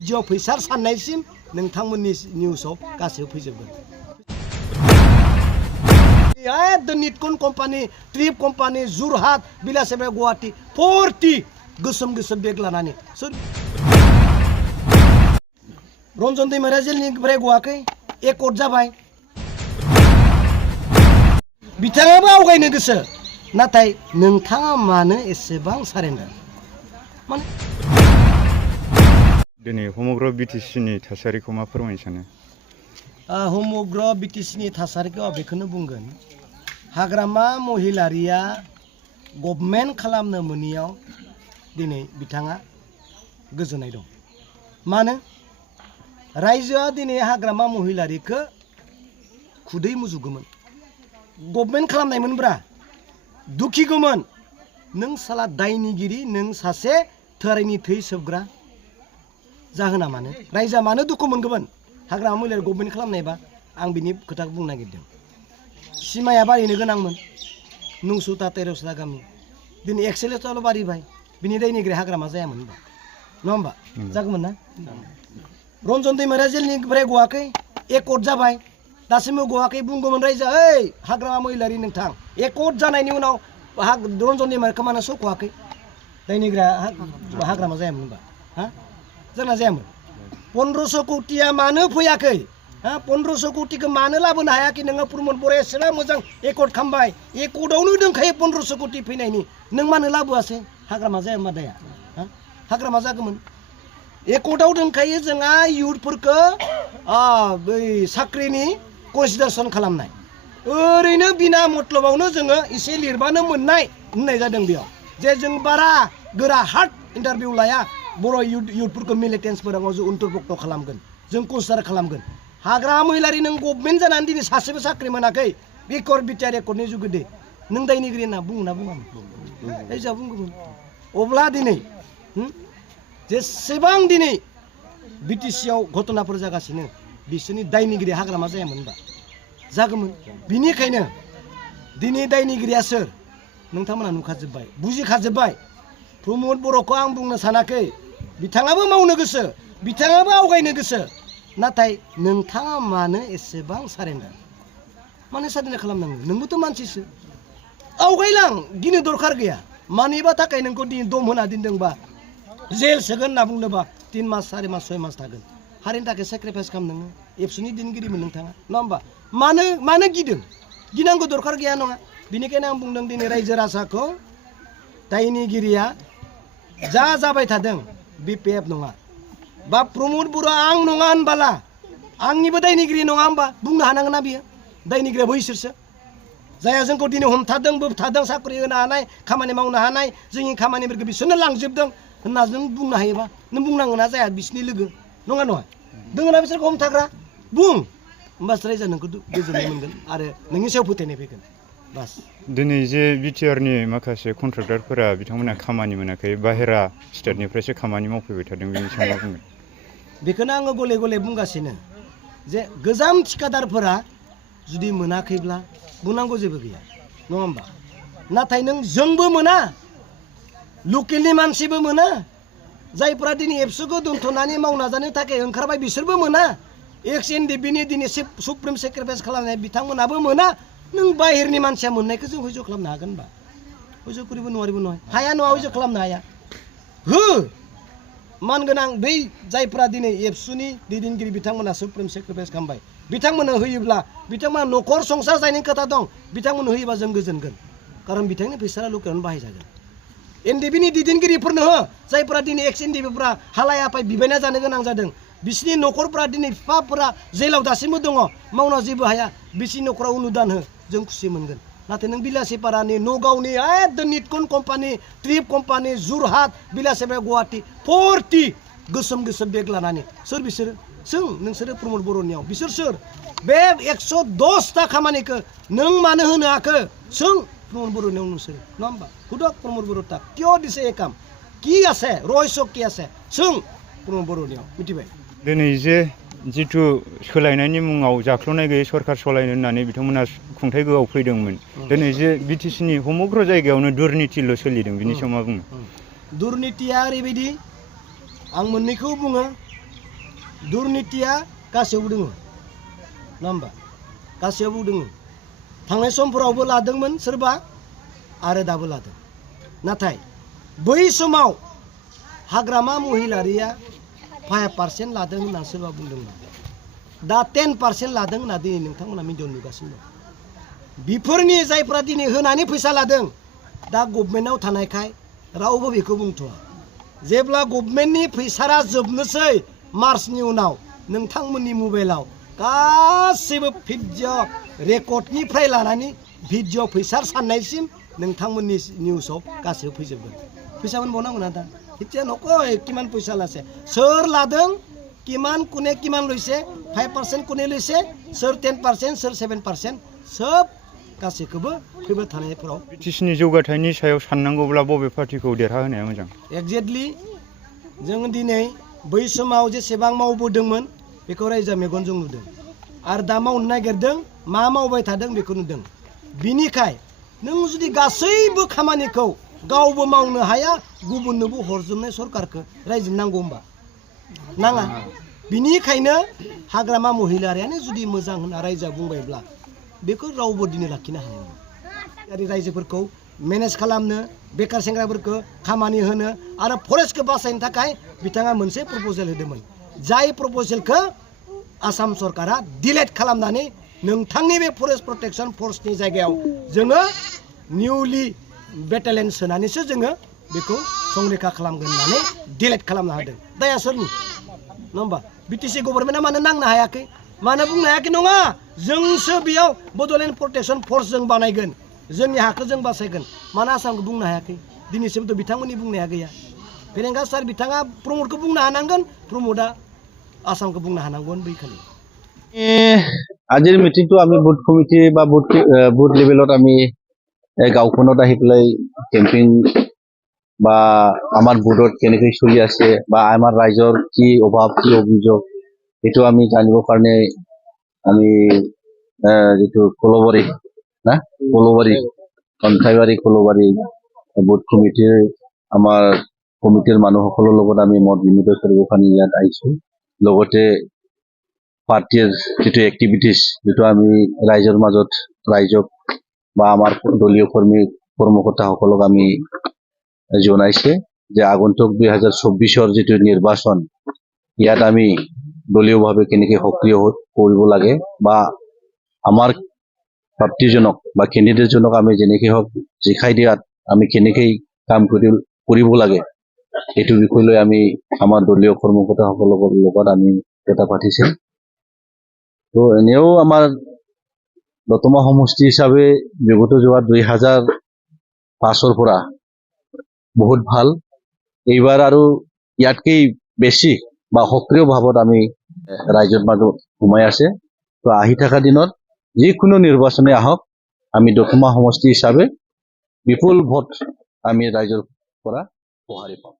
जिउ फैसार साननायसिम नोंथांमोननि निउसाव गासैबो फैजोबगोन। निटकन कम्पानी, ट्रिप कम्पानी, जुरहाट, बिलासेबा गुवाहाटी 40 गोसोम गोसोम बेग लानानै सोर रन्जन दैमारिया जेलनिफ्राय गवाखै 1 कोट जाबाय। बिथाङाबो आवगायनो गोसो, नाथाय नोंथाङा मानो एसेबां सारेन्डार? माने दिनै समग्र बिटिसिनि थासारिखौ मा फोरमायनो सानो? समग्र बिटिसिनि थासारिखौ आं बेखौनो बुंगोन, हाग्रामा महिलारिया गभर्नमेन्ट खालामनो मोनियाव दिनै बिथाङा गोजोननाय दं। मानो? रायजोआ दिनै हाग्रामा महिलारिखौ खुदै मुजुगौमोन, गभर्नमेन्ट खालामनायमोनब्रा दुखिगौमोन। नों साला दायनिगिरि, नों सासे थोराइनि थै सोबग्रा। जाहोना मानो? रायजोआ मानो दुखु मोनगौमोन हाग्रामा महिलारि गभर्नमेन्ट खालामनायबा? आं बिनि खोथाखौ बुंनो नागिरदों। सिमाया बारिनो गोनांमोन 900ता 1300ता गामि, दिनै 100 बारिबाय। बिनि दायनिगिरि हाग्रामा जायामोन होनबा, नङा होमबा? जागौमोन ना? रन्जन दैमारिया जेलनिफ्राय गवाखै 1 कोट जाबाय, दासिमबो गवाखै। बुंगौमोन रायजोआ, ओइ हाग्रामा महिलारि नोंथां 1 कोट जानायनि उनाव रन्जन दैमारिखौ मानो सख'वाखै? दायनिगिरिया हाग्रामा जायामोन होनबा? जोंना जायामोन। 1500 कौटिया मानो फैयाखै? 1500 कौटिखौ मानो लाबोनो हायाखै? नोङो प्रमद बर'आ एसेबां मोजां 1 कोट खालामबाय, 1 कोटआवनो दंखायो 1500 कौटि फैनायनि, नों मानो लाबोआसै? हाग्रामा जायामोन दाया? हाग्रामा जागौमोन। 1 कोटआव दंखायो जोंहा इयुथफोरखौ बै साख्रिनि कनसिडारेसन खालामनाय। ओरैनो बिना मतलबावनो जोङो एसे लिरबानो मोननाय होननाय जादों बेयाव, जे जों बारा गोरा हार्ड इन्टारभिउ लाया, बर' इयुथफोरखौ मिलिटेन्सफोराव जों अन्तर्भुक्त खालामगोन, जों कनसिडार खालामगोन। हाग्रामा महिलारि नों गभर्नमेन्ट जानानै दिनै सासेबो साख्रि मोनाखै, बिकर बिटिआर रेकर्डनि जुगेदे नों दायनिगिरि होनना बुङोना बुङामोन? रायजोआ बुंगौमोन। अब्ला दिनै जेसेबां दिनै बिटिसिआव घटनाफोर जागासिनो, बिसोरनि दायनिगिरि हाग्रामा जायामोन होनबा? जागौमोन। बिनिखायनो दिनै दायनिगिरिया सोर नोंथांमोना नुखाजोब्बाय, बुजिखाजोब्बाय। प्रमद बर'खौ आं बुंनो सानाखै, बिथाङाबो मावनो गोसो, बिथाङाबो आवगायनो गोसो, नाथाय नोंथाङा मानो एसेबां सारेन्डार? मानो सारेन्डार खालामनांगौ? नोंबोथ' मानसिसो, आवगायलां, गिनो दरखार गैया। मानिबा थाखाय नोंखौ दिनै दम होना दोनदोंबा, जेल सोगोन होनना बुंदोंबा 3 मास 4 मास 6 मास थागोन। हारिनि थाखाय सेक्रिफाइस खालाम नोङो, एबसुनि दैदेनगिरिमोन नोंथाङा, नङा होमबा? मानो गिदों? गिनांगौ दरखार गैया नङा। बेनिखायनो आं बुंदों दिनै रायजो राजाखौ, दायनिगिरिया जा जाबाय थादों BPF नङा, बा प्रमद बर' आं नङा होनबाला आंनिबो दायनिगिरि नङा होमबा? बुंनो हानांगोन ना बियो? दायनिगिरियाबो इसोरसो, जायहा जोंखौ दिनै हमथादों, बोबथादों, साख्रि होनो हानाय, खामानि मावनो हानाय, जोंनि खामानिफोरखौ बिसोरनो लांजोबदों होनना जों बुंनो हायोबा नों बुंनांगोन ना जाया बिसोरनि लोगो, नङा नङा? दङ ना बिसोरखौ हमथाग्रा? बुं, होमबासो रायजोआ नोंखौ गोजोननाय मोनगोन आरो नोंनि सायाव फोथायनाय फैगोन। बास। दिनै जे बिटिआरनि माखासे कन्ट्रेक्टरफोरा बिथांमोना खामानि मोनाखै, बाहेरा स्टेटनिफ्रायसो खामानि मावफैबाय थादों, बेनि सायाव मा बुंगोन? बेखौनो आङो गले गले बुंगासिनो, जे गोजाम थिखादारफोरा जुदि मोनाखैब्ला बुंनांगौ जेबो गैया, नङा होमबा? नाथाय नों जोंबो मोना, लकेलनि मानसिबो मोना, जायफ्रा दिनै एबसुखौ दोनथ'नानै मावना जानो थाखाय ओंखारबाय बिसोरबो मोना, एक्स एनडिबिनि दिनै सुप्रिम सेक्रिफाइस खालामनाय बिथांमोनाबो मोना। नों बाहेरनि मानसिया मोननायखौ जों हयज' खालामनो हागोन होनबा? हयज' करिबो नवारिबो नङा, हाया नङा, हयज' खालामनो हाया। हो मानगोनां बै जायफ्रा दिनै एबसुनि दैदेनगिरि बिथांमोना सुप्रिम सेक्रिफाइस खालामबाय, बिथांमोननो होयोब्ला, बिथांमोना न'खर संसार जानायनि खोथा दं, बिथांमोननो होयोबा जों गोजोनगोन, खारन बिथांनि फैसाया लकेलावनो बाहायजागोन। एनडिबिनि दैदेनगिरिफोरनो हो, जायफ्रा दिनै एक्स एनडिबिफ्रा हालाय हाफाय बिबायना जानो गोनां जादों, बिसिनि न'खरफ्रा दिनै बिफाफोरा जेलाव दासिमबो दङ, मावना जेबो हाया, बिसिनि न'खराव अनुदान हो, जों खुसि मोनगोन। नाथाय नों बिलासिपारानि, नगावनि निटकन company, trip company, जुरहाट, Bilasipara Guwahati 40 गोसोम गोसोम बेग लानानै सोर बिसोरो? सों नोंसोरो प्रमद बर'नियाव बिसोर सोर? बे 110टा खामानिखौ नों मानो होनो हाखो? सों प्रमद बर'नियाव नोंसोरो, नङा होमबा? हुदक प्रमद बर' ताक क्यों दिसे ये काम, কি আছে রহস্য কি আছে सों प्रमद बर'नियाव, मिथिबाय? दिनै जे जिथु सोलायनायनि मुङाव जाख्ल'नाय गैयै सरखार सलायनो होननानै बिथांमोना खुंथाइ गोआव फैदोंमोन, दिनै जे बिटिसिनि समग्र जायगायावनो दुर्नितिल' सोलिदों, बिनि सायाव मा बुङो? दुर्नितिया ओरैबायदि, आं मोननैखौ बुङो, दुर्नितिया गासैयावबो दङ नङा होमबा गासैयावबो दङ थांनाय समफोरावबो लादोंमोन सोरबा आरो दाबो लादों नाथाय बै समाव हाग्रामा महिलारिया 5% लादों होनना सोरबा बुंदोंमोन दा 10% लादों होनना दिनै नोंथांमोना मिडियायाव नुगासिनो दं बेफोरनि जायफ्रा दिनै होनानै फैसा लादों दा गभर्नमेन्टआव थानायखाय रावबो बेखौ बुंथ'वा जेब्ला गभर्नमेन्टनि फैसाया जोबनोसै मार्चनि उनाव नोंथांमोननि मबाइलाव गासैबो भिडिअ रेकर्डनिफ्राय लानानै भिडिअ फैसा साननायसिम नोंथांमोननि निउसाव गासैबो फैजोबगोन फैसा मोनबावनांगौ ना दा এতিয়া নকয় কিমান পইচা লাছে सोर लादों किमान कोने किमान लैसे 5% कोने लैसे सोर 10% सोर 7% सब गासैखौबो फैबाय थानायफोराव बिटिसिनि जौगाथायनि सायाव साननांगौब्ला बबे पार्टिखौ देरहाहोनाया मोजां एक्जेक्टलि जों दिनै बै समाव जेसेबां मावबोदोंमोन बेखौ रायजोआ मेगनजों नुदों आरो दा मावनो नागिरदों मा मावबाय थादों बेखौ नुदों बिनिखाय नों जुदि गासैबो खामानिखौ गावबो मावनो हाया गुबुननोबो हरजोबनाय सरकारखौ रायजो नांगौ होनबा नाङा बिनिखायनो हाग्रामा महिलारियानो जुदि मोजां होनना रायजोआ बुंबायब्ला बेखौ रावबो दिनै लाखिनो हानाय नङा रायजोफोरखौ मेनेज खालामनो बेकार सेंग्राफोरखौ खामानि होनो आरो फरेस्टखौ बासायनो थाखाय बिथाङा मोनसे प्रप'जेल होदोंमोन जाय प्रप'जेलखौ आसाम सरकारा डिलेट खालामनानै नोंथांनि बे फरेस्ट प्रटेक्शन फर्सनि जायगायाव जोङो निउलि बेटालियन सोनानैसो जोङो बेखौ संरैखा खालामगोन होननानै डिलेट खालामनो हादों दाया सोरनि नङा होमबा बिटिसि गभर्नमेन्टआ मानो नांनो हायाखै मानो बुंनो हायाखै नङा जोंसो बेयाव बड'लेण्ड प्रटेक्शन फर्स जों बानायगोन जोंनि हाखौ जों बासायगोन मानो आसामखौ बुंनो हायाखै दिनैसिमथ' बिथांमोननि बुंनाया गैया फेरेंगा सार बिथाङा प्रमदखौ बुंनो हानांगोन प्रमदआ आसामखौ बुंनो हानांगोन बैखालि আজিৰ মিটিংটো আমি বুথ কমিটি বা বুথ লেভেলত আমি গাঁওখনত আহি পেলাই কেম্পিং বা আমাৰ বুথত কেনেকৈ চলি আছে বা আমাৰ ৰাইজৰ কি অভাৱ কি অভিযোগ এইটো আমি জানিবৰ কাৰণে আমি যিটো কলবাৰী না কলবাৰী কণ্ঠাইবাৰী কলবাৰী বুথ কমিটিৰ আমাৰ কমিটিৰ মানুহসকলৰ লগত আমি মত বিনিময় কৰিবৰ কাৰণে ইয়াত আহিছোঁ লগতে পাৰ্টিৰ যিটো এক্টিভিটিছ যিটো আমি ৰাইজৰ মাজত ৰাইজক বা আমাৰ দলীয় কৰ্মকৰ্তাসকলক আমি জনাইছে যে আগন্তুক 2024 যিটো নিৰ্বাচন ইয়াত আমি দলীয়ভাৱে কেনেকৈ সক্ৰিয় কৰিব লাগে বা আমাৰ প্ৰাৰ্থীজনক বা কেণ্ডিডেটজনক আমি যেনেকৈ হওক জিকাই দিয়াত আমি কেনেকৈ কাম কৰিব লাগে এইটো বিষয় লৈ আমি আমাৰ দলীয় কৰ্মকৰ্তাসকলৰ লগত আমি কথা পাতিছোঁ তো এনেও আমাৰ দতমা সমষ্টি হিচাপে বিগত যোৱা 2005 পৰা বহুত ভাল এইবাৰ আৰু ইয়াতকৈ বেছি বা সক্ৰিয় ভাৱত আমি ৰাইজৰ মাজত সোমাই আছে তো আহি থকা দিনত যিকোনো নিৰ্বাচনে আহক আমি দতমা সমষ্টি হিচাপে বিপুল ভোট আমি ৰাইজৰ পৰা সঁহাৰি পাম